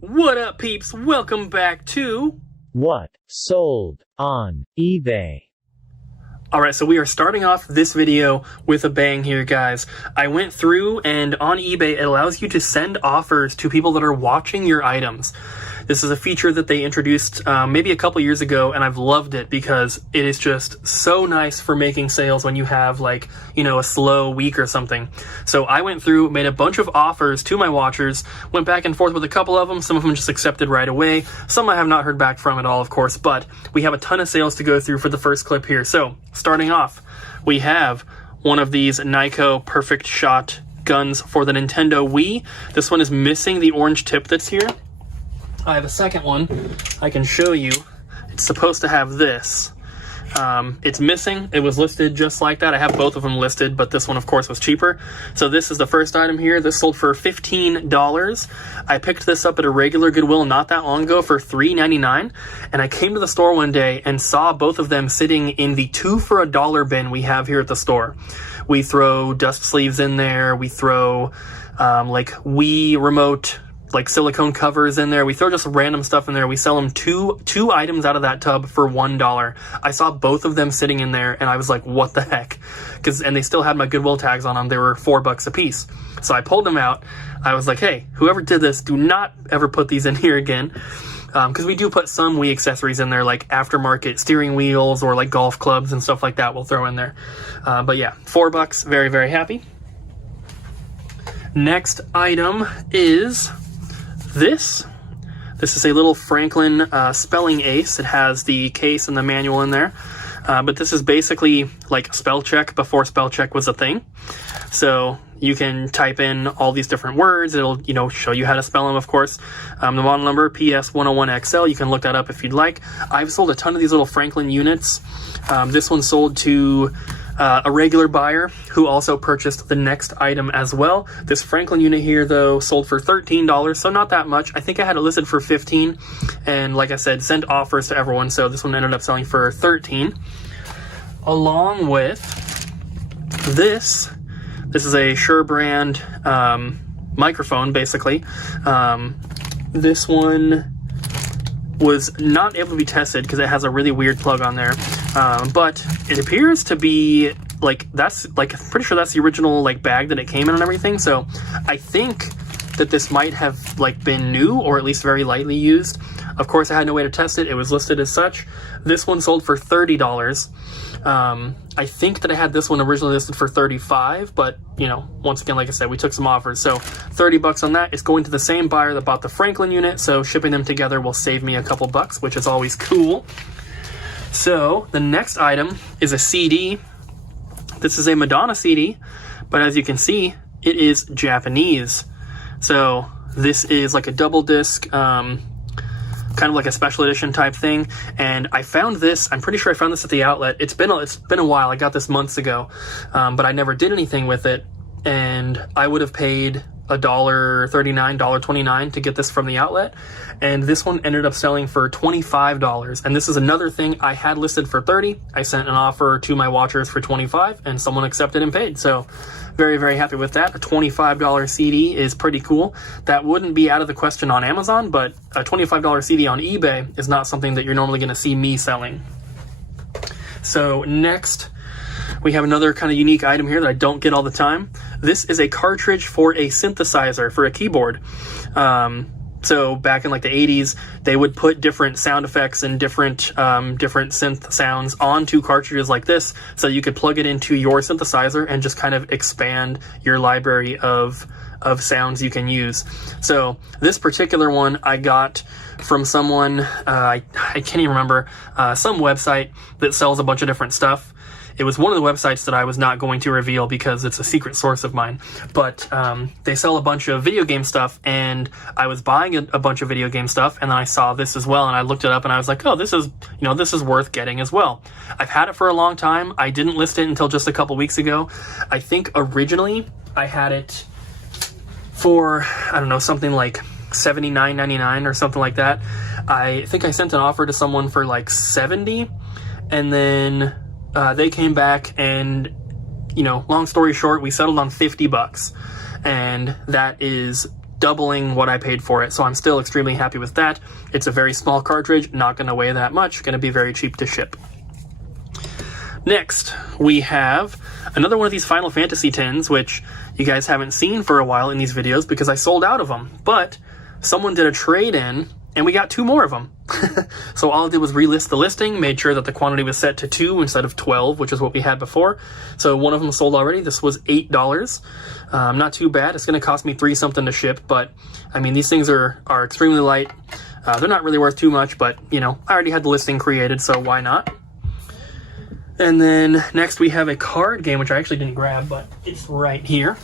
What up, peeps? Welcome back to What Sold on eBay. Alright, so we are starting off this video with a bang here, guys. I went through, and on eBay, it allows you to send offers to people that are watching your items. This is a feature that they introduced maybe a couple years ago, and I've loved it because it is just so nice for making sales when you have, like, you know, a slow week or something. So I went through, made a bunch of offers to my watchers, went back and forth with a couple of them. Some of them just accepted right away. Some I have not heard back from at all, of course, but we have a ton of sales to go through for the first clip here. So, starting off, we have one of these Wii Perfect Shot Guns for the Nintendo Wii. This one is missing the orange tip that's here. I have a second one I can show you. It's supposed to have this. It's missing. It was listed just like that. I have both of them listed, but this one, of course, was cheaper. So this is the first item here. This sold for $15. I picked this up at a regular Goodwill not that long ago for $3.99, and I came to the store one day and saw both of them sitting in the 2 for $1 bin we have here at the store. We throw dust sleeves in there. We throw like Wii remote, like silicone covers in there. We throw just random stuff in there. We sell them two items out of that tub for $1. I saw both of them sitting in there, and I was like, what the heck? And they still had my Goodwill tags on them. They were $4 a piece. So I pulled them out. I was like, hey, whoever did this, do not ever put these in here again. Because we do put some Wii accessories in there, like aftermarket steering wheels or like golf clubs and stuff like that we'll throw in there. But yeah, $4, very, very happy. Next item is this is a little Franklin spelling ace. It has the case and the manual in there, but this is basically like spell check before spell check was a thing. So you can type in all these different words. It'll, you know, show you how to spell them, of course. The model number PS101XL. You can look that up if you'd like. I've sold a ton of these little Franklin units. This one sold to a regular buyer who also purchased the next item as well. This Franklin unit here, though, sold for $13, so not that much. I think I had it listed for $15, and like I said, sent offers to everyone, so this one ended up selling for $13. Along with this is a Shure brand microphone, basically. This one was not able to be tested because it has a really weird plug on there. But it appears to be like, that's like, I'm pretty sure that's the original like bag that it came in and everything. So I think that this might have like been new or at least very lightly used. Of course, I had no way to test it. It was listed as such. This one sold for $30. I think that I had this one originally listed for $35, but you know, once again, like I said, we took some offers. So $30 on that. It's going to the same buyer that bought the Franklin unit. So shipping them together will save me a couple bucks, which is always cool. So the next item is a CD. This is a Madonna CD, but as you can see, it is Japanese. So this is like a double disc, kind of like a special edition type thing. And I found this, I'm pretty sure I found this at the outlet. It's been a while. I got this months ago, but I never did anything with it. And I would have paid $1.39, $1.29 to get this from the outlet, and this one ended up selling for $25. And this is another thing I had listed for $30. I sent an offer to my watchers for $25, and someone accepted and paid. So very, very happy with that. A $25 CD is pretty cool. That wouldn't be out of the question on Amazon, but a $25 CD on eBay is not something that you're normally going to see me selling. So next, we have another kind of unique item here that I don't get all the time. This is a cartridge for a synthesizer, for a keyboard. So back in like the 80s, they would put different sound effects and different synth sounds onto cartridges like this, so you could plug it into your synthesizer and just kind of expand your library of sounds you can use. So this particular one I got from someone, I can't even remember, some website that sells a bunch of different stuff. It was one of the websites that I was not going to reveal because it's a secret source of mine. But they sell a bunch of video game stuff, and I was buying a bunch of video game stuff, and then I saw this as well, and I looked it up, and I was like, oh, this is worth getting as well. I've had it for a long time. I didn't list it until just a couple weeks ago. I think originally I had it for, I don't know, something like $79.99 or something like that. I think I sent an offer to someone for like $70, and then they came back and, you know, long story short, we settled on $50, and that is doubling what I paid for it. So I'm still extremely happy with that. It's a very small cartridge, not going to weigh that much, going to be very cheap to ship. Next, we have another one of these Final Fantasy tins, which you guys haven't seen for a while in these videos because I sold out of them. But someone did a trade-in, and we got 2 more of them. So all I did was relist the listing, made sure that the quantity was set to 2 instead of 12, which is what we had before. So one of them sold already. This was $8. Not too bad. It's going to cost me $3 something to ship, but I mean, these things are extremely light. They're not really worth too much, but you know, I already had the listing created, so why not? And then next we have a card game, which I actually didn't grab, but it's right here.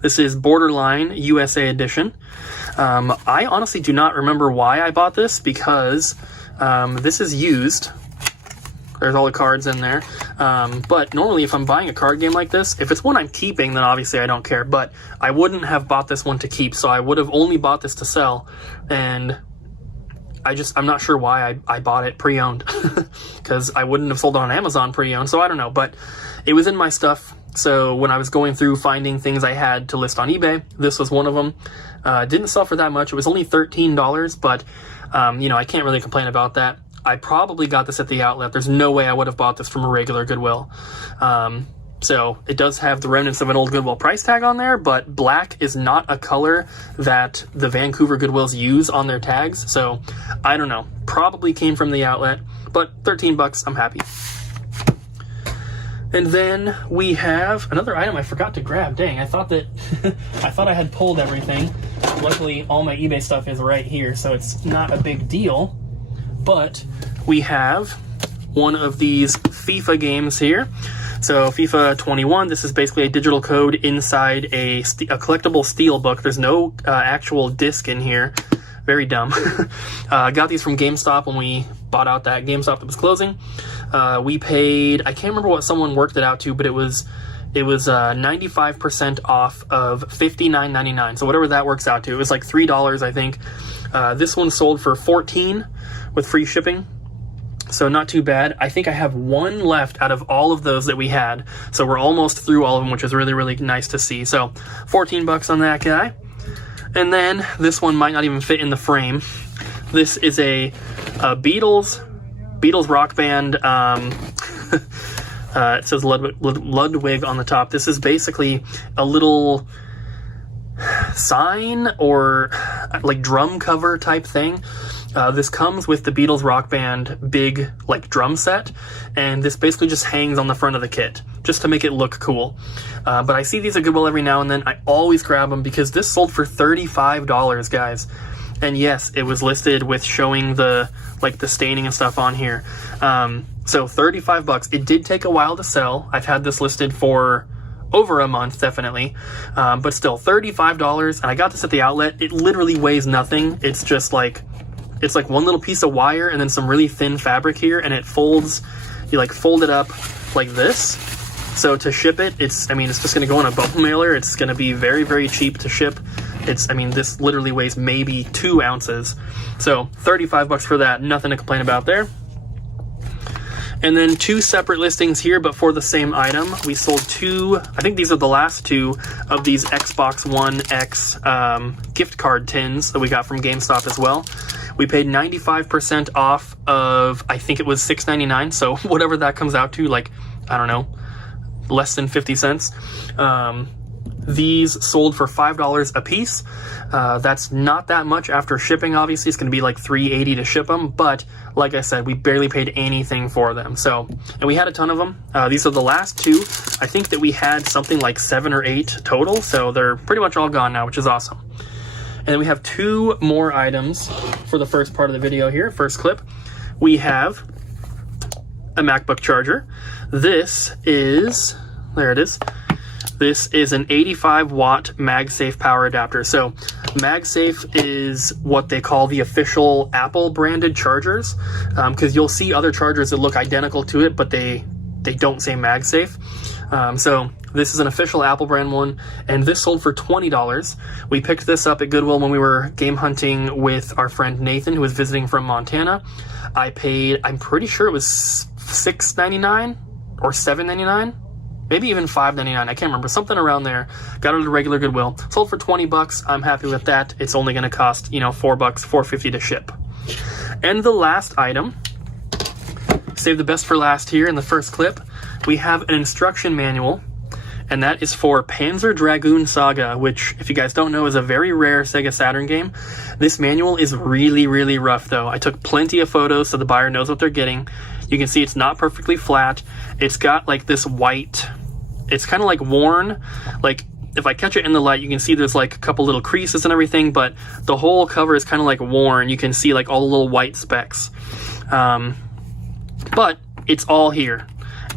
This is Borderline USA Edition. I honestly do not remember why I bought this, because this is used. There's all the cards in there. But normally if I'm buying a card game like this, if it's one I'm keeping, then obviously I don't care. But I wouldn't have bought this one to keep, so I would have only bought this to sell. And I'm not sure why I bought it pre-owned, because I wouldn't have sold it on Amazon pre-owned, so I don't know. But it was in my stuff, so when I was going through finding things I had to list on eBay, this was one of them. Didn't sell for that much. It was only $13, but you know, I can't really complain about that. I probably got this at the outlet. There's no way I would have bought this from a regular Goodwill. So it does have the remnants of an old Goodwill price tag on there, but black is not a color that the Vancouver Goodwills use on their tags. So I don't know, probably came from the outlet, but $13, I'm happy. And then we have another item I forgot to grab. Dang, I thought that I thought I had pulled everything. Luckily, all my eBay stuff is right here, so it's not a big deal. But we have one of these FIFA games here. So FIFA 21, this is basically a digital code inside a collectible steel book. There's no actual disc in here. Very dumb. Got these from GameStop when we bought out that GameStop that was closing. We paid, I can't remember what someone worked it out to, but it was 95% off of $59.99. So whatever that works out to, it was like $3, I think. This one sold for $14 with free shipping. So not too bad. I think I have one left out of all of those that we had. So we're almost through all of them, which is really, really nice to see. So $14 on that guy. And then this one might not even fit in the frame. This is a Beatles rock band. It says Ludwig on the top. This is basically a little sign or like drum cover type thing. This comes with the Beatles rock band big like drum set, and this basically just hangs on the front of the kit just to make it look cool. But I see these at Goodwill every now and then. I always grab them because this sold for $35, guys. And yes, it was listed with showing the staining and stuff on here. So $35. It did take a while to sell. I've had this listed for over a month, definitely. But still, $35. And I got this at the outlet. It literally weighs nothing. It's just like, it's like one little piece of wire and then some really thin fabric here, and it folds. You like fold it up like this. So to ship it, it's just going to go on a bubble mailer. It's going to be very, very cheap to ship. This literally weighs maybe 2 ounces. So $35 for that, nothing to complain about there. And then 2 separate listings here, but for the same item. We sold 2, I think these are the last 2 of these Xbox One X gift card tins that we got from GameStop as well. We paid 95% off of, I think it was $6.99, so whatever that comes out to, like, I don't know, less than 50 cents. These sold for $5 a piece. That's not that much after shipping, obviously. It's going to be like $3.80 to ship them, but like I said, we barely paid anything for them. So, and we had a ton of them. These are the last 2. I think that we had something like 7 or 8 total, so they're pretty much all gone now, which is awesome. And then we have 2 more items for the first part of the video here, first clip. We have a MacBook charger. This is, there it is. This is an 85 watt MagSafe power adapter. So MagSafe is what they call the official Apple branded chargers, because you'll see other chargers that look identical to it, but they don't say MagSafe. So this is an official Apple brand one, and this sold for $20. We picked this up at Goodwill when we were game hunting with our friend Nathan, who was visiting from Montana. I paid, I'm pretty sure it was $6.99 or $7.99. maybe even $5.99. I can't remember, something around there. Got it at a regular Goodwill. Sold for 20 bucks. I'm happy with that. It's only going to cost, $4, $4.50 to ship. And the last item, save the best for last here in the first clip, we have an instruction manual, and that is for Panzer Dragoon Saga, which, if you guys don't know, is a very rare Sega Saturn game. This manual is really, really rough, though. I took plenty of photos so the buyer knows what they're getting. You can see it's not perfectly flat. It's got like this white, it's kind of like worn. Like, if I catch it in the light, you can see there's like a couple little creases and everything, but the whole cover is kind of like worn. You can see like all the little white specks. But it's all here.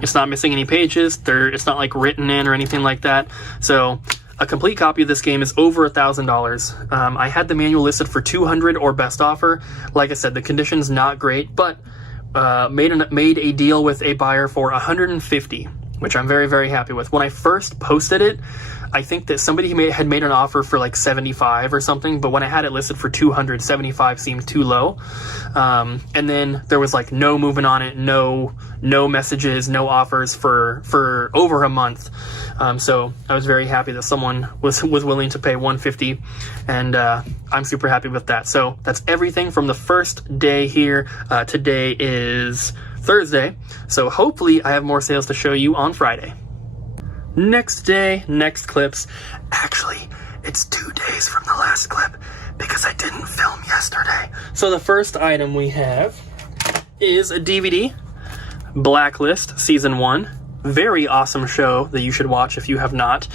It's not missing any pages. It's not like written in or anything like that. So a complete copy of this game is over $1,000. I had the manual listed for $200 or best offer. Like I said, the condition's not great, but made a deal with a buyer for $150, which I'm very, very happy with. When I first posted it, I think that somebody had made an offer for like $75 or something, but when I had it listed for $200, $75 seemed too low. And then there was like no movement on it, no messages, no offers for over a month. So I was very happy that someone was willing to pay $150, and I'm super happy with that. So that's everything from the first day here. Today is Thursday, so hopefully I have more sales to show you on Friday. Next day, next clips. Actually, it's 2 days from the last clip because I didn't film yesterday. So the first item we have is a DVD, Blacklist Season 1. Very awesome show that you should watch if you have not.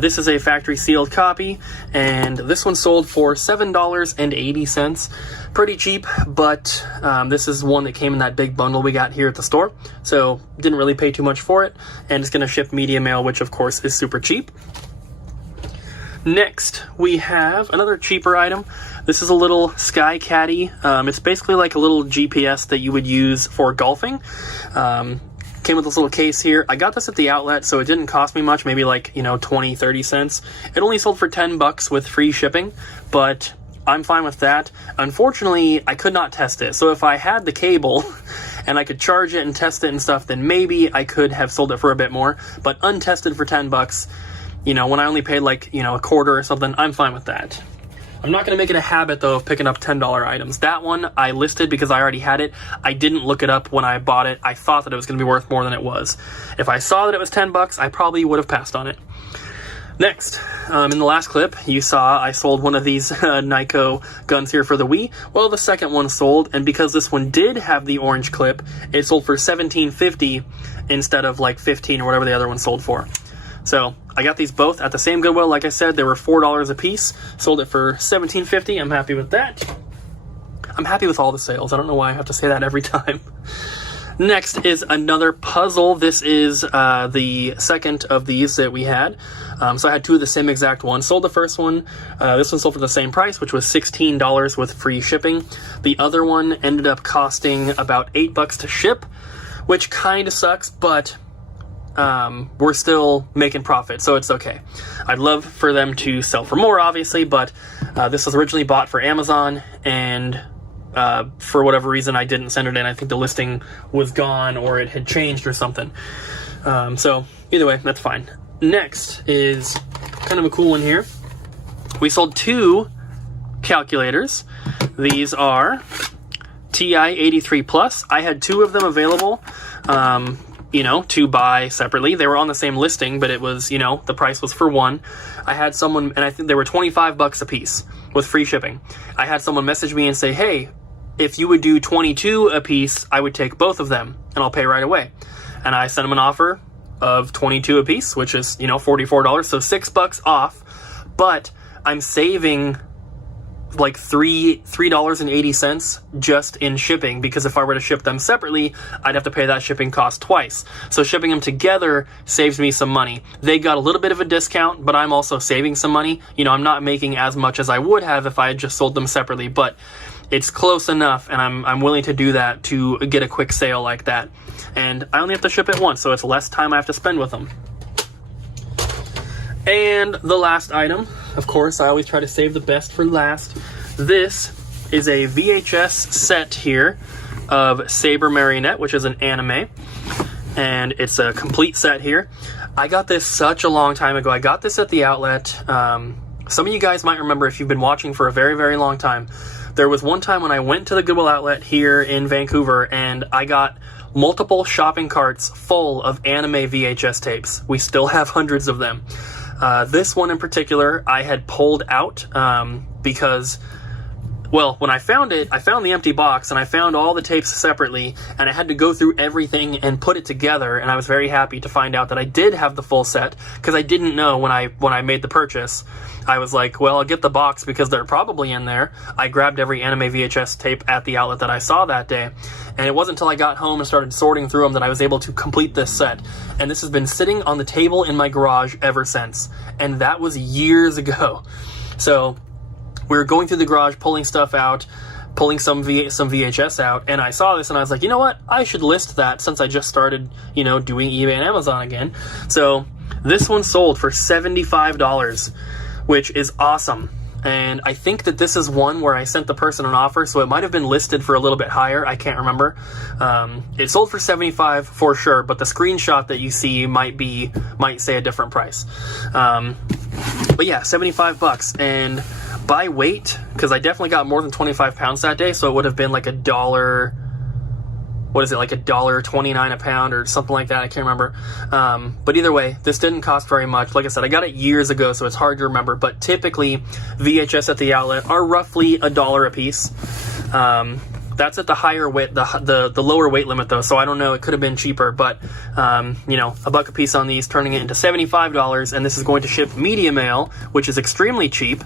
This is a factory sealed copy, and this one sold for $7.80. Pretty cheap, but this is one that came in that big bundle we got here at the store, so didn't really pay too much for it, and it's going to ship media mail, which of course is super cheap. Next, we have another cheaper item. This is a little Sky Caddy. It's basically like a little GPS that you would use for golfing. Came with this little case here. I got this at the outlet, so it didn't cost me much, maybe like, 20, 30 cents. It only sold for 10 bucks with free shipping, but I'm fine with that. Unfortunately, I could not test it. So if I had the cable and I could charge it and test it and stuff, then maybe I could have sold it for a bit more. But untested for 10 bucks, when I only paid like, a quarter or something, I'm fine with that. I'm not going to make it a habit, though, of picking up $10 items. That one I listed because I already had it. I didn't look it up when I bought it. I thought that it was going to be worth more than it was. If I saw that it was 10 bucks, I probably would have passed on it. Next, in the last clip, you saw I sold one of these Nyko guns here for the Wii. Well, the second one sold, and because this one did have the orange clip, it sold for $17.50 instead of like $15 or whatever the other one sold for. So I got these both at the same Goodwill. Like I said, they were $4 a piece. Sold it for $17.50. I'm happy with that. I'm happy with all the sales. I don't know why I have to say that every time. Next is another puzzle. This is the second of these that we had. So I had two of the same exact ones. Sold the first one. This one sold for the same price, which was $16 with free shipping. The other one ended up costing about $8 to ship, which kind of sucks, but we're still making profit, so it's okay. I'd love for them to sell for more, obviously, but this was originally bought for Amazon, and for whatever reason I didn't send it in. I think the listing was gone or it had changed or something. So either way, that's fine. Next is kind of a cool one here. We sold two calculators. These are TI-83 Plus. I had two of them available. To buy separately. They were on the same listing, but it was, the price was for one. I had someone, and I think they were 25 bucks a piece with free shipping. I had someone message me and say, hey, if you would do 22 a piece, I would take both of them and I'll pay right away. And I sent them an offer of 22 a piece, which is, $44, so $6 off, but I'm saving like $3.80 just in shipping, because if I were to ship them separately, I'd have to pay that shipping cost twice. So shipping them together saves me some money. They got a little bit of a discount, but I'm also saving some money. I'm not making as much as I would have if I had just sold them separately, but it's close enough, and I'm willing to do that to get a quick sale like that. And I only have to ship it once, so it's less time I have to spend with them. And the last item, of course, I always try to save the best for last. This is a VHS set here of Saber Marionette, which is an anime. And it's a complete set here. I got this such a long time ago. I got this at the outlet. Some of you guys might remember if you've been watching for a very, very long time. There was one time when I went to the Goodwill outlet here in Vancouver and I got multiple shopping carts full of anime VHS tapes. We still have hundreds of them. This one in particular I had pulled out because, well, when I found it, I found the empty box and I found all the tapes separately and I had to go through everything and put it together, and I was very happy to find out that I did have the full set because I didn't know when I made the purchase. I was like, well, I'll get the box because they're probably in there. I grabbed every anime VHS tape at the outlet that I saw that day, and it wasn't until I got home and started sorting through them that I was able to complete this set. And this has been sitting on the table in my garage ever since, and that was years ago. So we were going through the garage, pulling stuff out, pulling some VHS out, and I saw this and I was like, you know what? I should list that since I just started, doing eBay and Amazon again. So this one sold for $75, which is awesome. And I think that this is one where I sent the person an offer, so it might have been listed for a little bit higher. I can't remember. It sold for $75 for sure, but the screenshot that you see might say a different price. But yeah, $75. And by weight, because I definitely got more than 25 pounds that day, so it would have been like $1, what is it, like $1.29 a pound or something like that, I can't remember. But either way, this didn't cost very much. Like I said, I got it years ago, so it's hard to remember, but typically VHS at the outlet are roughly $1 a piece. That's at the higher weight, the lower weight limit though, so I don't know, it could have been cheaper, but $1 a piece on these, turning it into $75, and this is going to ship media mail, which is extremely cheap.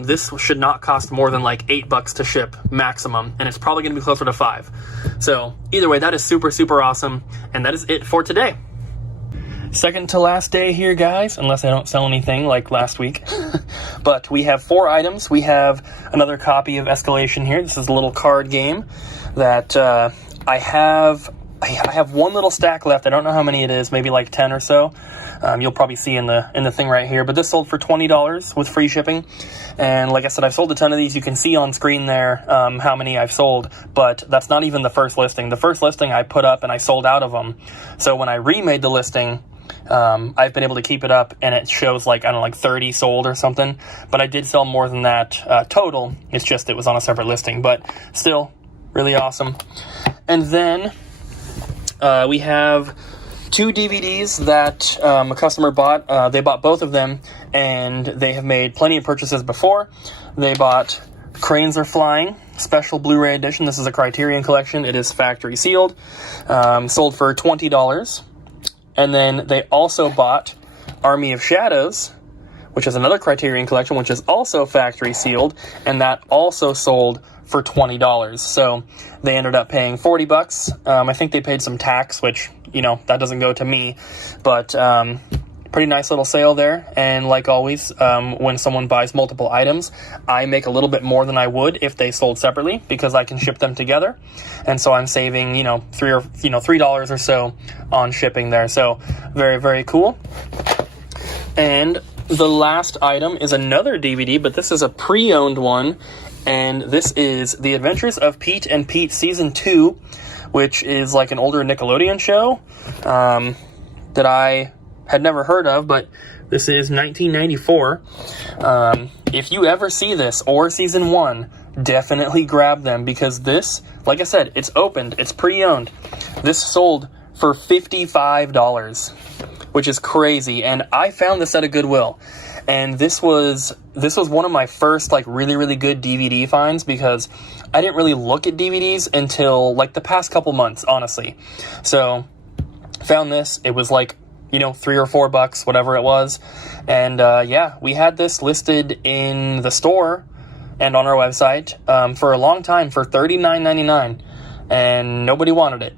This should not cost more than like $8 to ship maximum, and it's probably going to be closer to $5. So either way, that is super, super awesome, and that is it for today. Second to last day here, guys, unless I don't sell anything like last week. But we have 4 items. We have another copy of Escalation here. This is a little card game that I have one little stack left. I don't know how many it is, maybe like 10 or so. You'll probably see in the thing right here. But this sold for $20 with free shipping. And like I said, I've sold a ton of these. You can see on screen there how many I've sold. But that's not even the first listing. The first listing I put up and I sold out of them. So when I remade the listing, I've been able to keep it up, and it shows like, I don't know, like 30 sold or something, but I did sell more than that total. It's just it was on a separate listing, but still really awesome. And then we have 2 DVDs that a customer bought. They bought both of them, and they have made plenty of purchases before. They bought Cranes Are Flying Special Blu-ray Edition. This is a Criterion collection. It is factory sealed. Sold for $20. And then they also bought Army of Shadows, which is another Criterion collection, which is also factory sealed, and that also sold for $20. So they ended up paying $40. I think they paid some tax, which, that doesn't go to me, but pretty nice little sale there. And like always, when someone buys multiple items, I make a little bit more than I would if they sold separately, because I can ship them together. And so I'm saving, $3 or so on shipping there. So very, very cool. And the last item is another DVD, but this is a pre-owned one. And this is The Adventures of Pete and Pete Season 2, which is like an older Nickelodeon show that I had never heard of, but this is 1994. If you ever see this or Season 1, definitely grab them, because this, like I said, it's opened, it's pre-owned. This sold for $55, which is crazy, and I found this at a Goodwill. And this was one of my first like really, really good DVD finds, because I didn't really look at DVDs until like the past couple months, honestly. So found this, it was like, $3 or $4, whatever it was. And yeah, we had this listed in the store and on our website for a long time for $39.99, and nobody wanted it.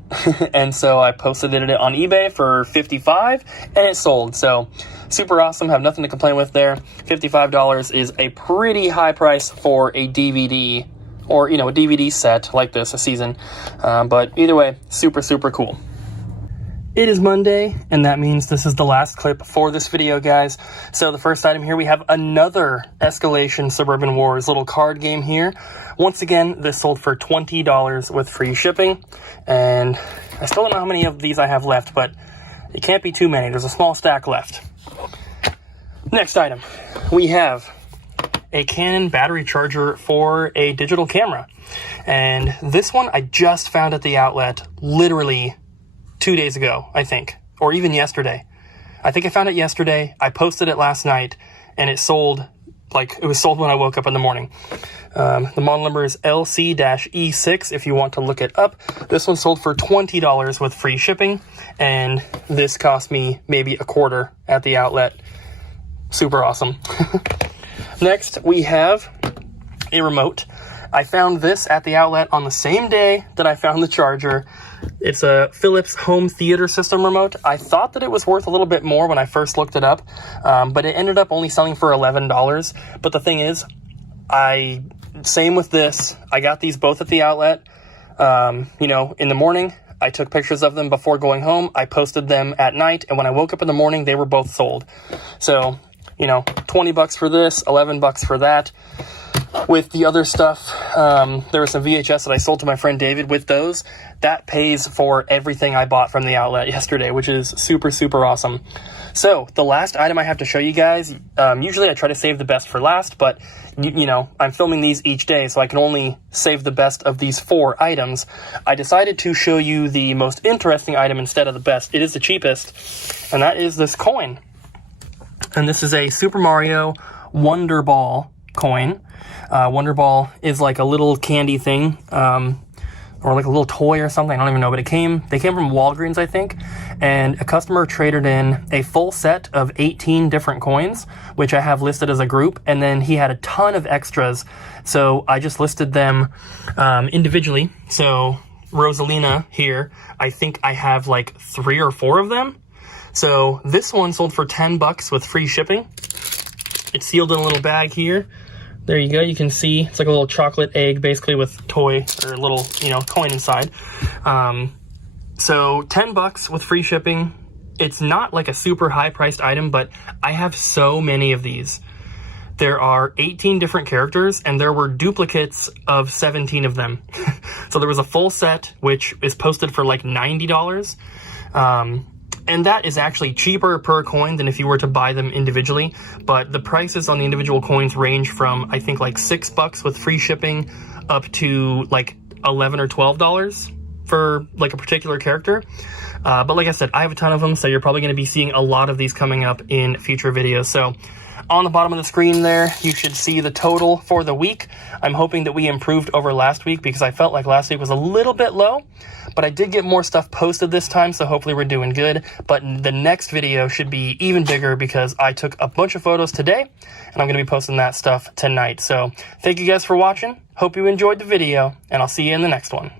And so I posted it on eBay for $55, and it sold. So super awesome, have nothing to complain with there. $55 is a pretty high price for a DVD, or a DVD set like this, a season. But either way, super, super cool. It is Monday, and that means this is the last clip for this video, guys. So the first item here, we have another Escalation Suburban Wars little card game here. Once again, this sold for $20 with free shipping, and I still don't know how many of these I have left, but It can't be too many. There's a small stack left. Next item, we have a Canon battery charger for a digital camera. And this one I just found at the outlet literally 2 days ago, I think, or even yesterday. I think I found it yesterday. I posted it last night, and it sold, like, it was sold when I woke up in the morning. The model number is LC-E6 if you want to look it up. This one sold for $20 with free shipping, and this cost me maybe a quarter at the outlet. Super awesome. Next, we have a remote. I found this at the outlet on the same day that I found the charger. It's a Philips home theater system remote. I thought that it was worth a little bit more when I first looked it up, but it ended up only selling for $11. But the thing is, same with this. I got these both at the outlet. You know, in the morning, I took pictures of them before going home. I posted them at night, and when I woke up in the morning, they were both sold. So, you know, $20 for this, $11 for that. With the other stuff, there was some VHS that I sold to my friend David. With those, that pays for everything I bought from the outlet yesterday, which is super, super awesome. So, the last item I have to show you guys, usually I try to save the best for last, but, you know, I'm filming these each day, so I can only save the best of these 4 items. I decided to show you the most interesting item instead of the best. It is the cheapest, and that is this coin. And this is a Super Mario Wonder Ball coin. Wonder Ball is like a little candy thing, or like a little toy or something. I don't even know, but they came from Walgreens, I think. And a customer traded in a full set of 18 different coins, which I have listed as a group. And then he had a ton of extras. So I just listed them, individually. So Rosalina here, I think I have like 3 or 4 of them. So this one sold for $10 with free shipping. It's sealed in a little bag here. There you go. You can see it's like a little chocolate egg, basically, with toy or little, you know, coin inside. So $10 with free shipping. It's not like a super high priced item, but I have so many of these. There are 18 different characters, and there were duplicates of 17 of them. So there was a full set, which is posted for like $90. And that is actually cheaper per coin than if you were to buy them individually. But the prices on the individual coins range from, I think, like $6 with free shipping up to like $11 or $12 for like a particular character. But like I said, I have a ton of them, so you're probably going to be seeing a lot of these coming up in future videos. So on the bottom of the screen there, you should see the total for the week. I'm hoping that we improved over last week because I felt like last week was a little bit low, but I did get more stuff posted this time, so hopefully we're doing good. But the next video should be even bigger because I took a bunch of photos today, and I'm going to be posting that stuff tonight. So thank you guys for watching. Hope you enjoyed the video, and I'll see you in the next one.